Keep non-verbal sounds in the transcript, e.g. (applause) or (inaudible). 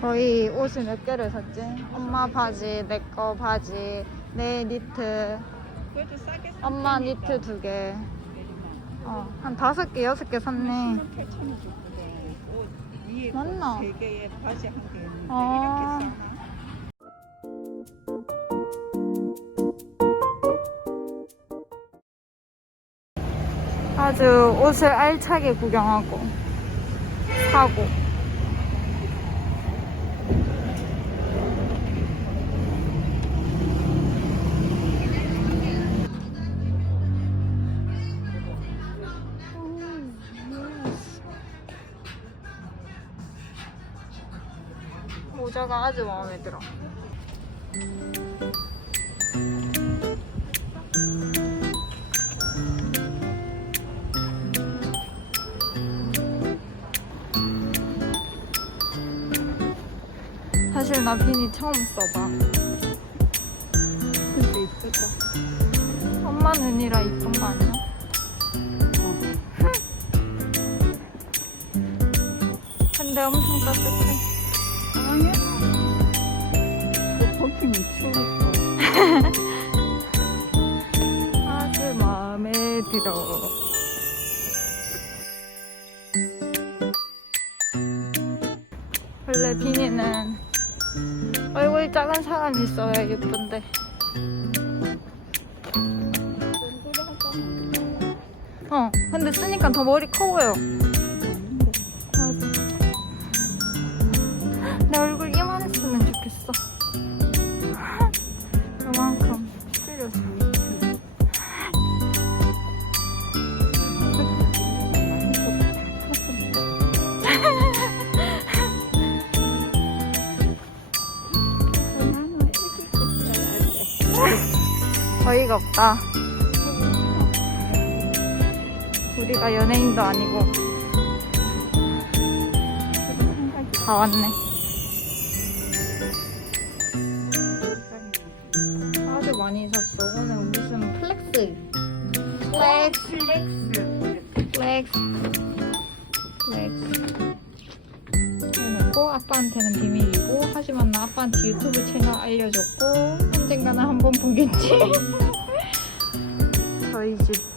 거의 옷을 몇 개를 샀지? 엄마 바지, 내 거 바지, 내 니트, 그래도 싸게 사. 엄마 니트 두 개. 어, 한 다섯 개, 여섯 개 샀네. 8천 원 줬거든. 옷 위에 맞나? 세 개에 바지 한 개 있는데 아. 이렇게 싸나? 아주 옷을 알차게 구경하고 사고 모자가 아주 마음에 들어. 사실 나 비니 처음 써봐. 근데 이쁘다. 엄마 눈이라 이쁜 거 아니야? (laughs) 근데 엄청 따뜻해. 추울 거. 아주 마음에 들어. 원래 비니는 얼굴 작은 사람이 있어야 예쁜데. 어, 근데 쓰니까 더 머리 커 보여. 어이가 없다. 우리가 연예인도 아니고 다 왔네. 아주 많이 샀어. 오늘 무슨 플렉스. 플렉스. 플렉스. 플렉스. 플렉스. 해놓고 아빠한테는 비밀이고 하지만 나 아빠한테 유튜브 채널 알려줬고 언젠가는 한번 보겠지. (laughs) 저희 집